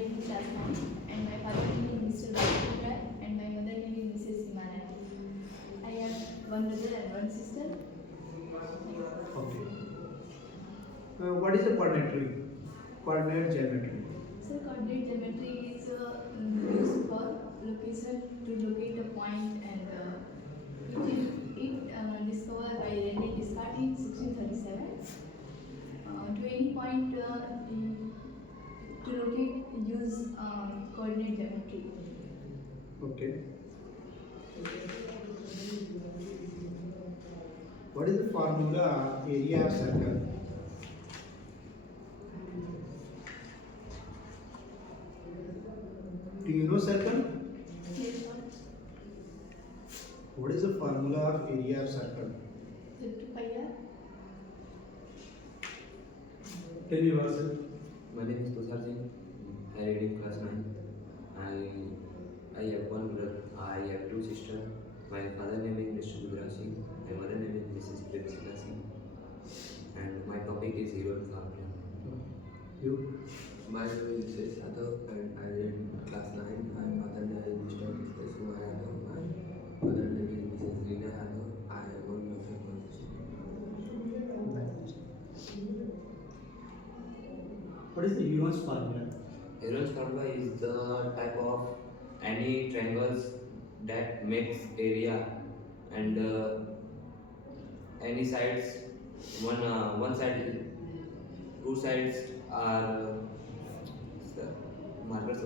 studied in class 9, and my father name is Mr. Raj, and my mother name is Mrs. Simana. I have one brother and one sister. Okay. What is the coordinate geometry? So coordinate geometry is used for location to locate a point, and it discovered by René Descartes in 1637. To any point to locate, use coordinate geometry. Okay. What is the formula of area of circle? Do you know circle? Yes, What is the formula of area of circle? so 2 pi r. Tell me yourself. My name is Tushar Singh. I read in class 9. I have one brother. I have two sisters. My father name is Mr. Gujral Singh. My mother name is Mrs. Premsila Singh. And my topic is hero and formula. You. My name is Mrs. Yadav and I read in class 9. My father name is Mr. Kisuma Yadav. My mother name is Mrs. Rina Yadav. I have one brother. What is the Heron's formula? Heron's formula is the type of any triangles that makes area and any sides one side two sides are markers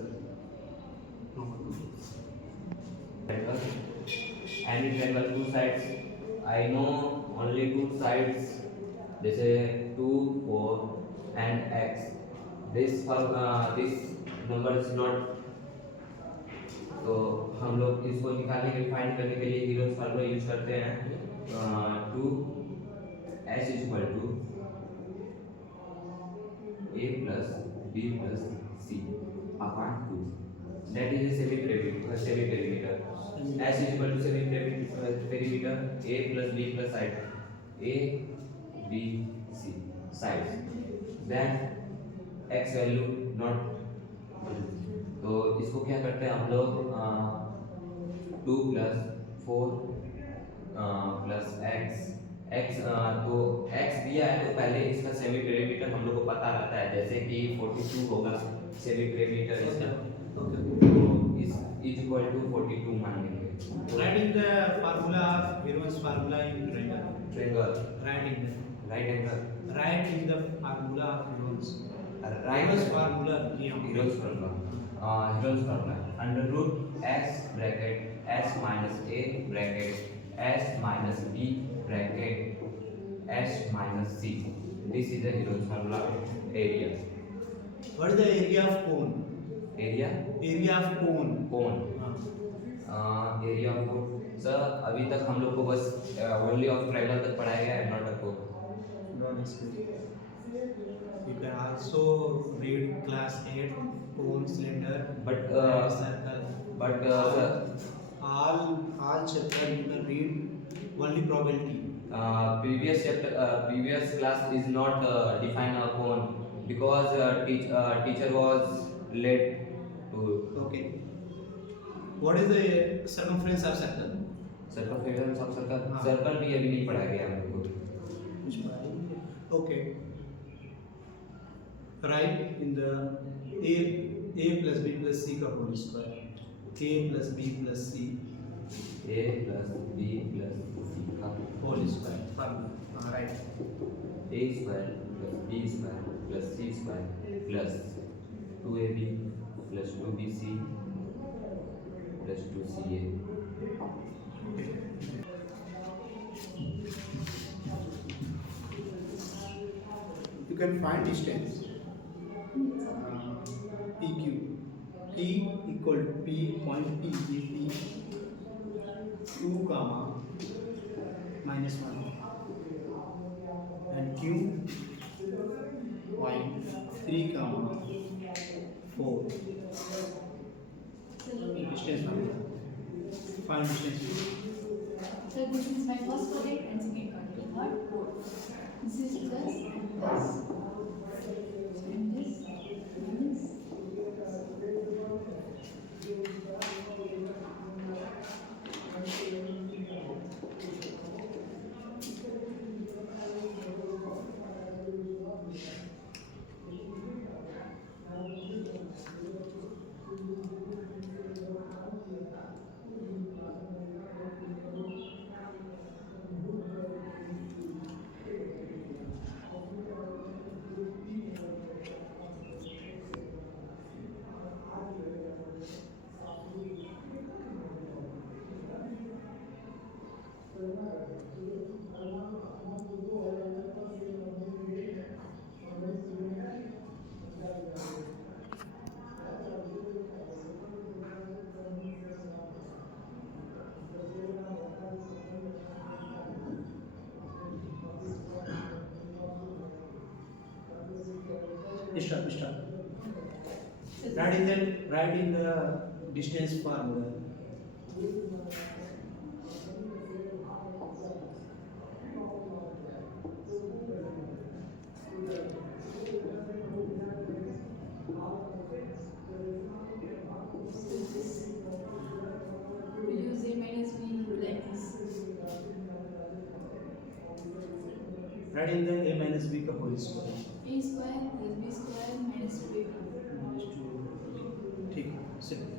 any triangle two sides I know only two sides जैसे 2 4 and x this number is not तो हम लोग इसको निकालने के लिए find करने के लिए हीरोज फार्मूला यूज करते हैं 2 s equal to a plus b plus c upon 2 that is a semi perimeter s equal to semi perimeter a plus b plus side a b c sides then x value not तो इसको क्या करते हैं हम लोग 2 plus 4 plus x तो x दिया है तो पहले इसका सेमी पेरीमीटर हम लोग को पता रहता है जैसे कि 42 होगा सेमी पेरीमीटर इसका तो इस इज इक्वल टू 42 मान लेंगे Writing the formula of Heron's formula in triangle. Triangle Writing right angle the writing the formula of Heron's. Right Heron's formula. Heron's formula under root x bracket s minus a bracket s minus b bracket s minus c. This is the Heron's formula area. What is the area of cone? Area Area of cone. cone. Area of cone sir अभी तक हम लोग को बस only of triangle तक पढ़ाया गया है not a You can also read class 8 cone, cylinder, but circle. but All chapter you can read only probability. previous class is not define a cone because teacher was late to Okay. What is the circumference of circle? circumference of circle हाँ. circle भी अभी नहीं पढ़ाया गया हम लोग को Okay. Write in the a plus b plus c का whole square. A plus b plus c a plus b plus c का whole square. Formula. Right. a square plus b square plus c square plus 2ab plus 2bc plus 2ca. You can find distance. PQ. P equal to P point P is P 2 comma minus 1 and Q point 3 comma 4. Distance number. Find distance. So this is my first coordinate and second coordinate. Third, fourth. This is plus and this. And this. And this. Stop. So Write in the distance formula. this we use a minus b like this. Write in the a minus b का whole square. A square plus b square minus 2ab. Minus 2. ठीक है, simple.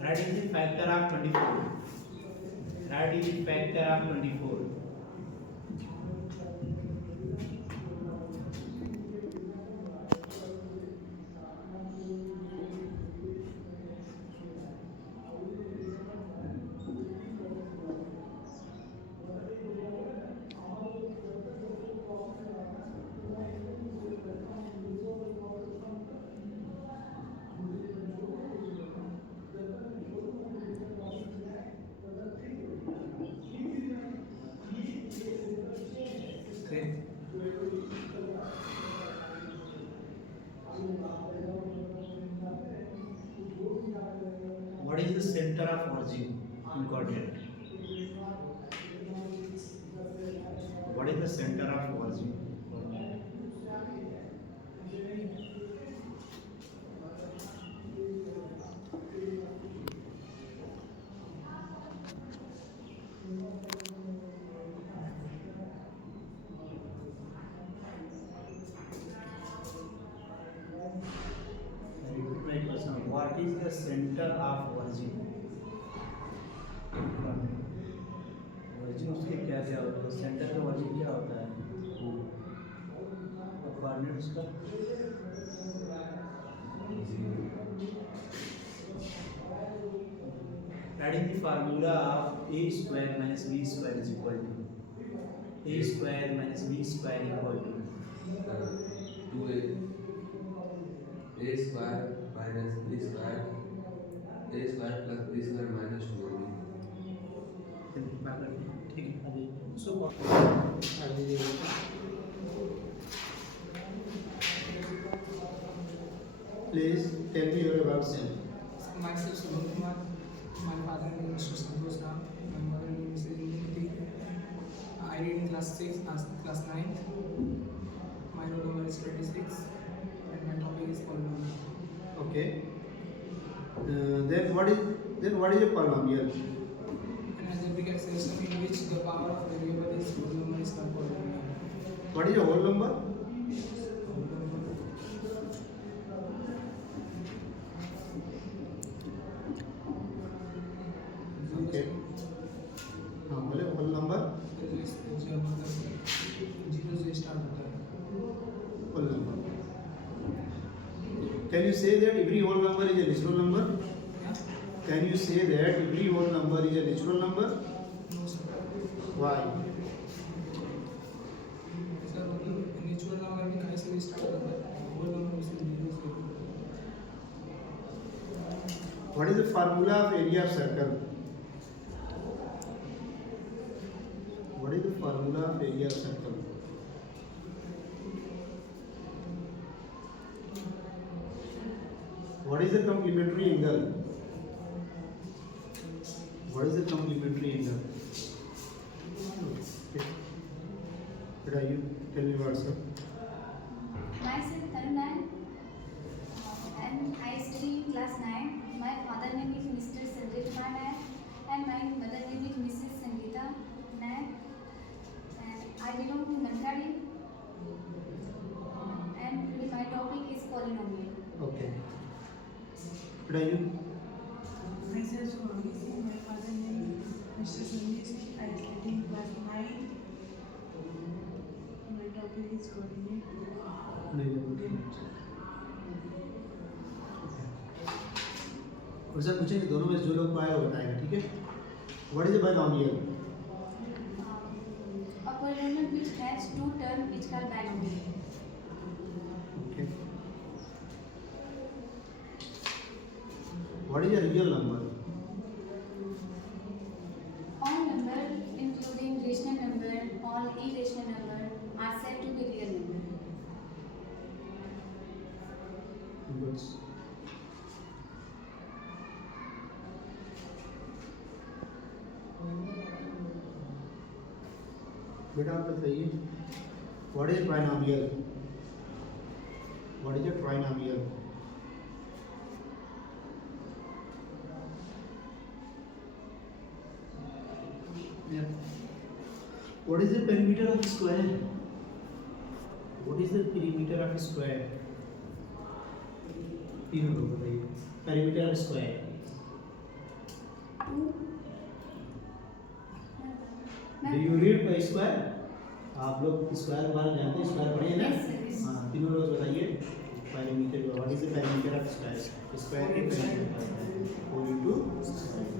Write in the factor of 24. Write in the factor of 24. Okay. What is the center of origin in coordinate? What is the center of origin? Repeat my question. What is the center of origin? Origin उसके क्या क्या होता है? Center का origin क्या होता है? और coordinate उसका? Adding the formula of a square minus b square is equal to a square minus b square equal to 2a square minus b square a square plus b square minus 2ab. ठीक है अभी so please tell me your about self Myself, Subhan Kumar. My father name is Mr. Santosh Ram. My mother name is Indra. I read in class 6, class 9. My roll number is 26, and my topic is polynomial. Okay. Then what is a polynomial? An algebraic expression in which the power of variable is whole number is called polynomial. What is a whole number? Okay. हाँ बोले whole number. Zero से start होता है. Whole number. Can you say that every whole number is a natural number? Yeah? Can you say that every whole number is a natural number? No sir. Why? Sir natural number में कहीं से भी start होता है. whole number से zero से. What is the formula of area of circle? What is the formula of area of circle? What is the complementary angle? What is the complementary angle? Okay. What are you? Tell me what's up. Myself Taruna and I study in class 9. My father name is Mr. Sanjay Kumar Nayak and my mother name is Mrs. Sangeeta Nayak. And I belong to Nantadi and my topic is polynomial. Okay. What are you? Myself Swami Singh, my father name is Mr. Sanjay Singh. I study in class 9. My topic is coordinate. और sir पूछेंगे दोनों में से जो लोग पाया वो बताएगा, ठीक है। What is the binomial? A polynomial which has two terms which are binomial. Okay. What is a real number? All numbers, including rational number, all irrational number, are said to be real number. Numbers. बेटा आप बताइए, what is trinomial? What is a trinomial? What is the perimeter of a square? What is the perimeter of a square? तीनों लोग बताइए, perimeter of square. Do you read by square? आप लोग square bar जानते हैं, square पढ़े हैं ना? Yes, sir, yes. हाँ, तीनों लोग बताइए perimeter का, what is the perimeter of square? Square के perimeter का 4 into square.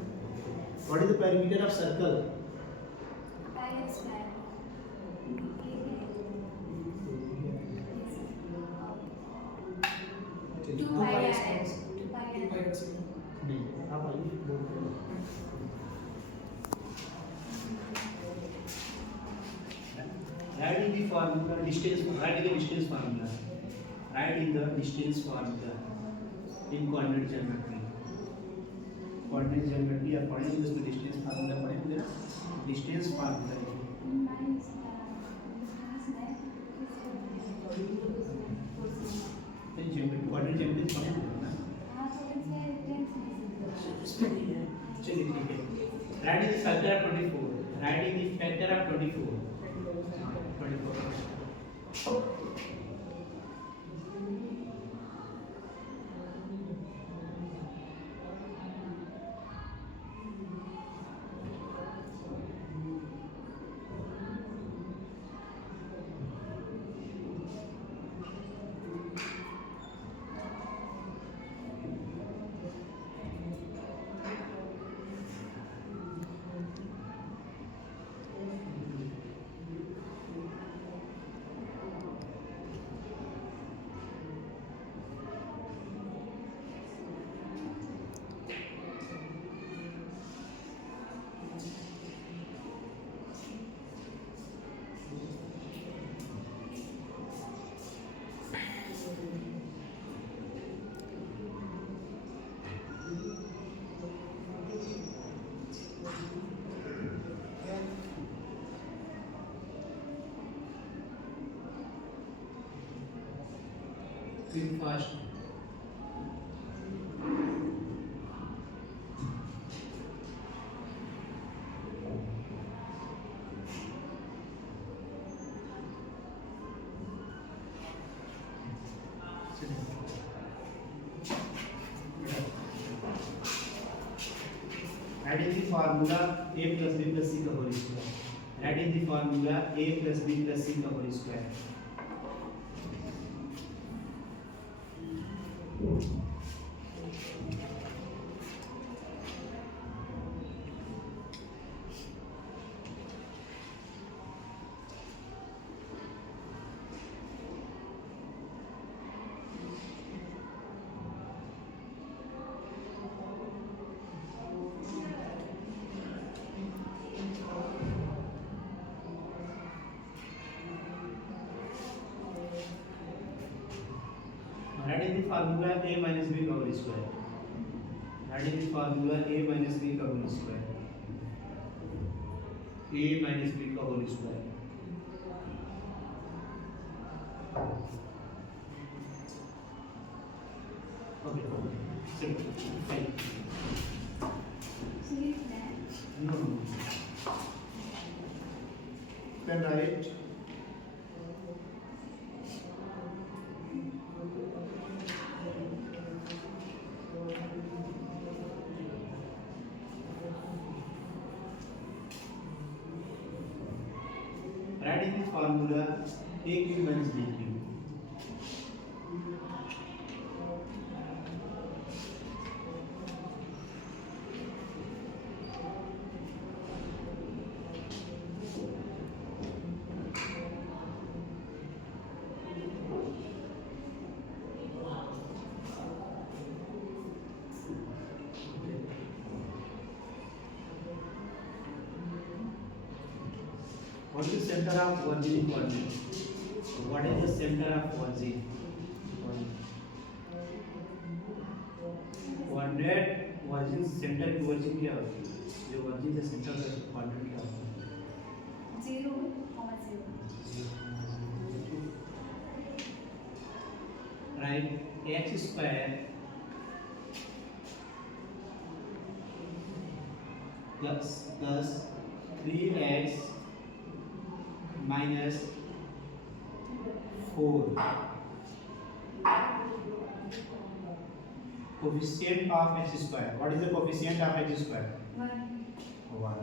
What is the perimeter of circle? Pi is square. Two pi r h. Two pi r h. नहीं, आप आइए बोर्ड पे। Write in the formula distance. Write in the distance formula. Write in the distance formula in coordinate geometry. Coordinate geometry आप पढ़ेंगे तो उसमें distance formula पढ़ेंगे ना? Distance formula Mine is नहीं geometry coordinate geometry पढ़ेंगे ना? चलिए ठीक है। Write in the factor of 24. Write in the factor of 24. 24. Think fast. Add in the formula a plus b plus c का whole square. Add in the formula a plus b plus c का whole square. Add in the formula a minus b का whole square. Add in the formula a minus b का whole square. A minus b का whole square. Okay. Simple. Fine. No. Pen write. Write in the formula a cube minus b cube. What is the center of origin coordinate? What is the center of origin? Coordinate origin centre की origin क्या होती है? जो origin का centre का coordinate क्या होता है? 0,0. Right, x square plus 3x minus 4. Coefficient of x square. What is the coefficient of x square? 1. 1.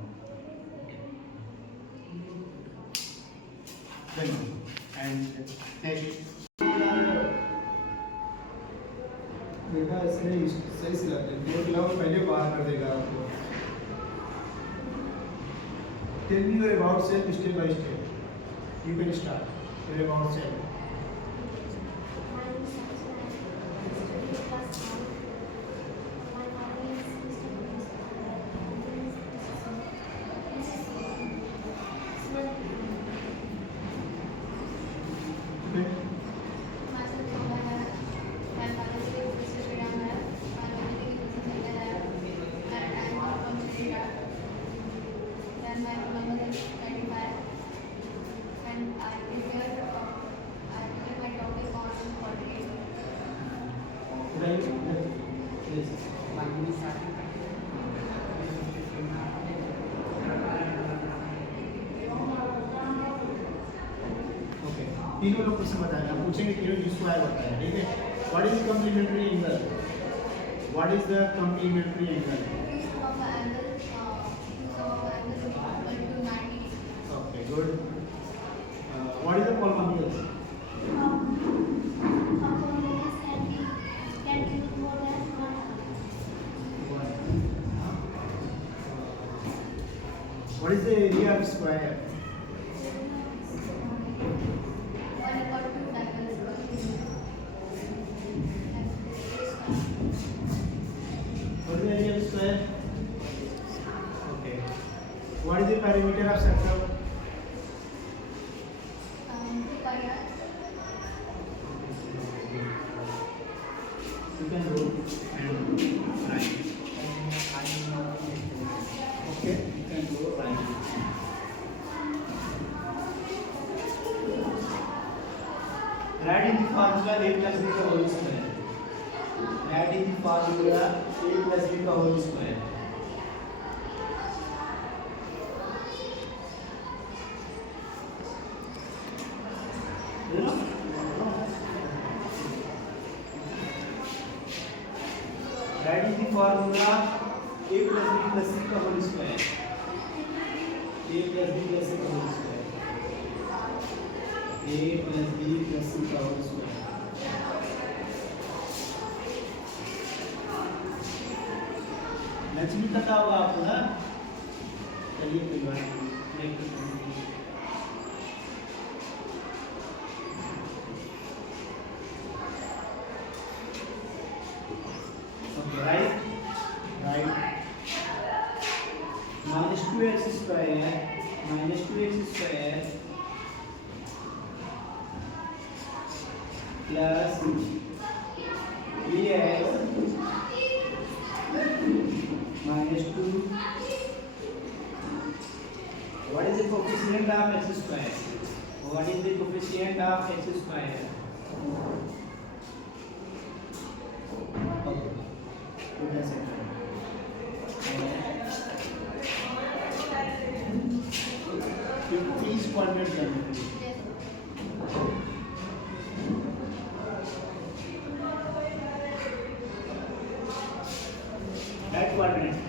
Then and next. बेटा ऐसे नहीं सही से लाते हैं दो लव पहले बाहर कर देगा आपको tell me your about self step by step you can start your about self तीनों लोग क्वेश्चन बताएंगे आप पूछेंगे तीनों जिसको आया बताया ठीक है what is complementary angle what is the complementary angle okay good what is the polynomial what is the area of square What is the area of square? Okay. What is the perimeter of circle? You can roll and right. Okay, you can go right. Write in the formula a plus b का whole square. Write in the formula a plus b का whole square. You know? Write in the formula a plus b plus c का whole square. A plus b plus c का whole square. A plus b plus c का whole square. Lakshmi पता होगा आपको ना चलिए कोई बात नहीं okay right minus 2x square plus 3x minus 2. What is the coefficient of x square? What is the coefficient of x square? Okay. Put a second. Please coordinate them. Right coordinate.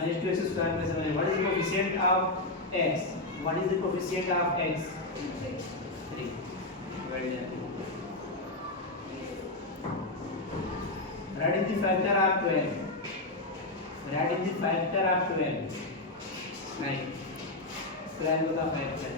minus 2x square plus 7. What is the coefficient of x? What is the coefficient of x? 3. Well done. Write in the factor of 12. Write in the factor of 12. 9. 12 का factor.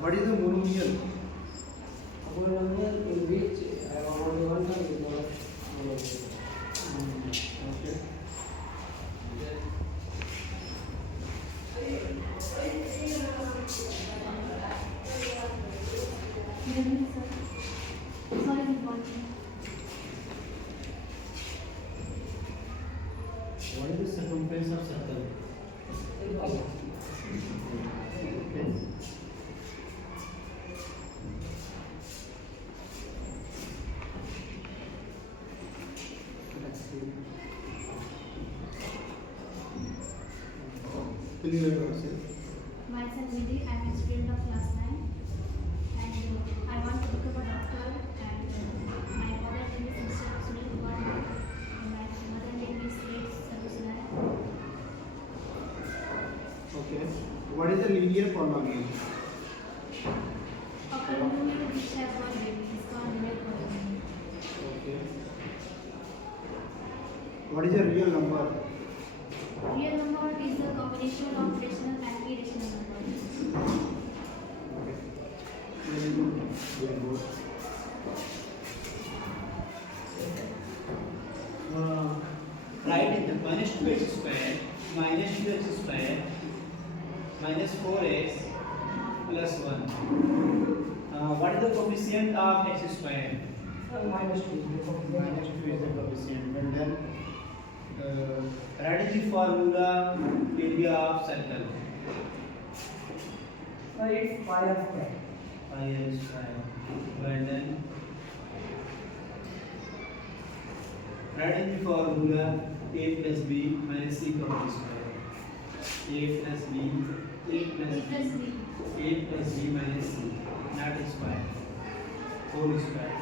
What is the monomial? In which I have only one term is not Okay. Sorry, important. What is the circumference of circle? Okay. Clear yourself. Myself Nidhi, I am a student of class 9 and I want to become a doctor and my father name is Mr. Sunil Kumar and my mother name is Grace Sarusana. Okay. What is the linear polynomial? A polynomial which has one base is called linear polynomial. Okay. What is a real number? Real number is a combination of rational and irrational numbers. Okay. Very good. Very good. Write in the minus 2x square minus 2x square minus 4x plus 1. What is the coefficient of x square? minus 2. Minus 2 is the coefficient. And then write in the formula area of circle. It's pi of square. Pi r square. Well done. Write in the formula a plus b minus c comma square. A plus b, a plus b, a plus b minus c, not square. Whole square.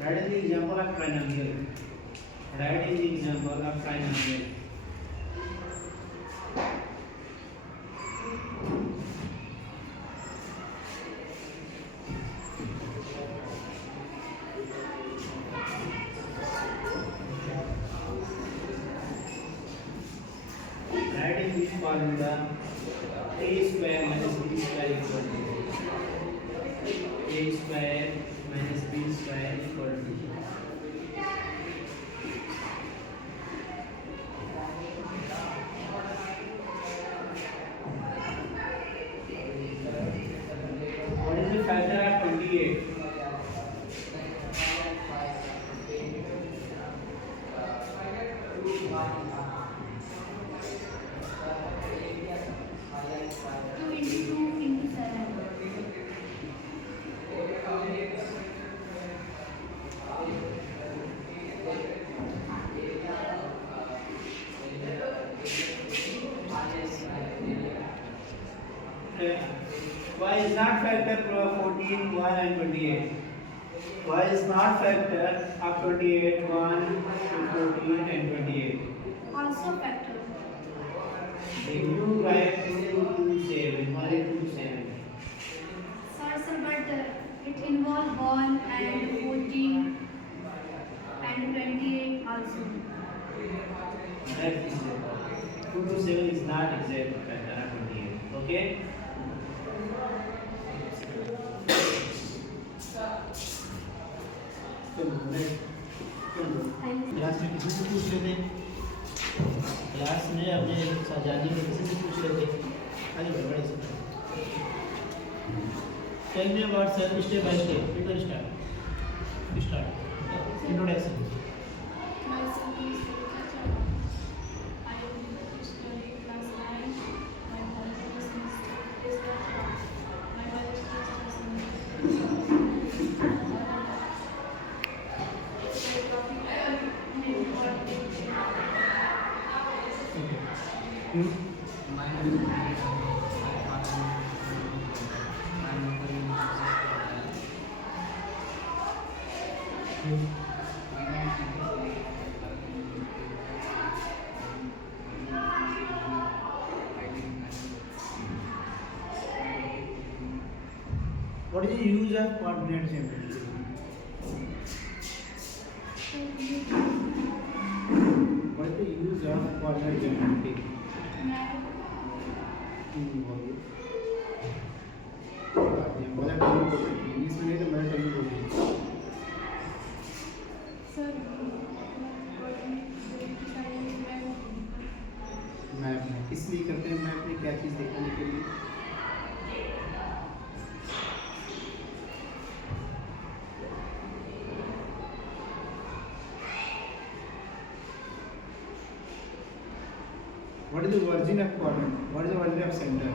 Write in the example of trinomial. Write in the example of trinomial. Write in this formula a square minus b square equal to a square minus b square equal to what is the factor of 28? Two into 2 into 7. Why is not factor 14, 1 and 28? Why is not factor of 28, 1, 14 and 28? Also factor. Then you write 2 to 7, only 2 to 7. Sorry sir, but it involves 1 and 14 and 28 also. That is the problem. 2 to 7 is not exact cannot 28. Okay. Class में किसी से पूछ लेते, class में अपने साजादी में किसी से पूछ लेते। आगे बढ़ से tell me about self step by step. You can start introduction. Myself is Rita Chawla. I am studying class 9. My mother is Mr. Chawla. My mother is You My name is Manish. My father is my mother is you my name what is the use of coordinate geometry? What is the use of coordinate geometry? Mother tongue बोल सकती है, इसमें नहीं तो mother tongue बोल सकती है। Sir, map में इसलिए करते हैं, मैप में क्या चीज़ दिखाने के लिए। What is the origin of coordinate? What is the origin of center?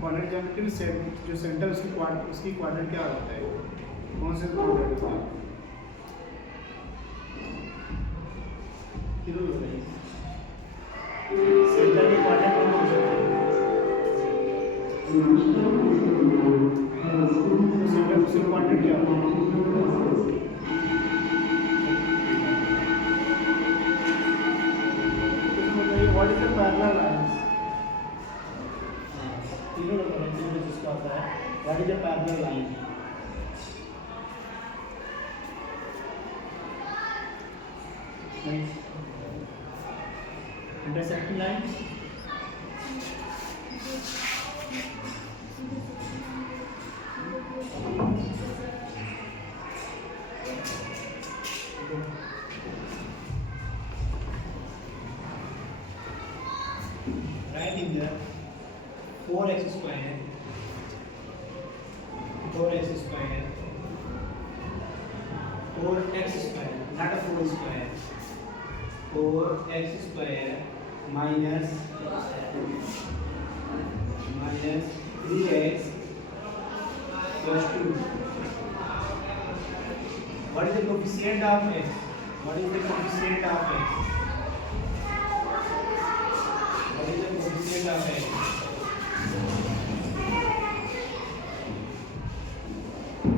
Coordinate geometry में जो सेंटर उसकी क्वाड्रेंट क्या होता है? कौन से क्वाड्रेंट होता है? किधर हो रही है? सेंटर के क्वाड्रेंट कौन हो सकते हैं? सेंटर उसकी क्वाड्रेंट क्या होता है? What is the parallel lines? तीनों में जिसका होता है, what is the parallel line? Intersecting line? Right in there, 4x square, 4x square, 4x square, not a 4 square, 4x square minus 3x plus 2. What is the coefficient of x? What is the coefficient of x? What is the coefficient of x?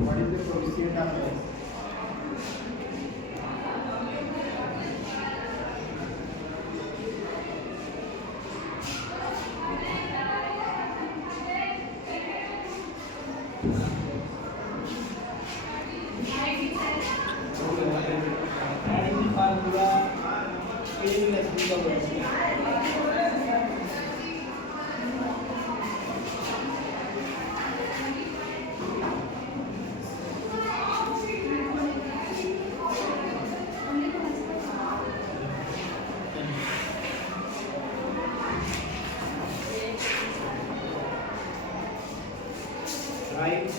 What is the coefficient of x? Adding the formula A plus B का whole square. Right?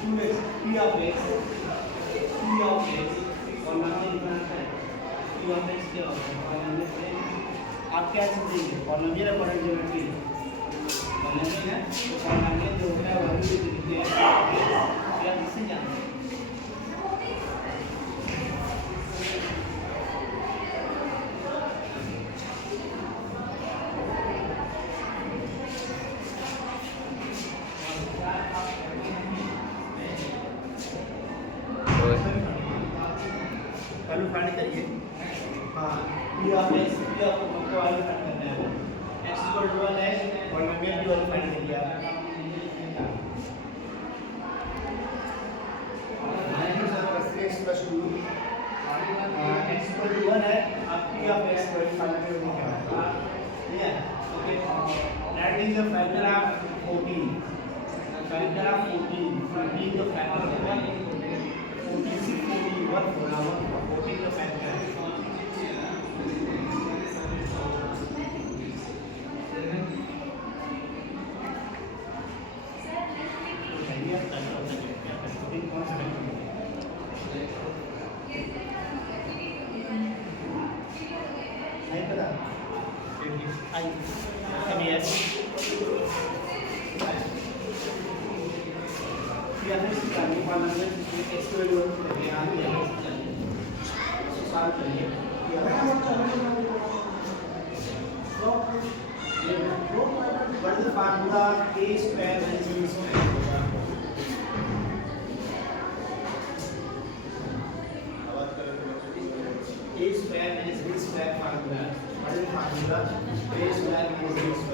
2x, P of x, P of x, और नाम लिखना है P of x क्या होता है? Polynomial से आप क्या समझेंगे? पॉलिनोमियल और कोऑर्डिनेट ज्योमेट्री। पॉलिनोमियल है तो पॉलिनोमियल जो होता है वह भी लिखते हैं, क्या किससे जानते हैं? वैल्यू फाइंड करिए। हाँ, P of x, P of को वैल्यू फाइंड करना है। x इक्वल टू 1 है और मैं मेन की वैल्यू फाइंड करिए आप। माइनस और plus Writing the factor of 14. Factor of 14. 14 the factor of 14. 14 1 14 the factor. What is the formula? A square minus B square. A square minus B square formula. What is the formula? A square minus B square.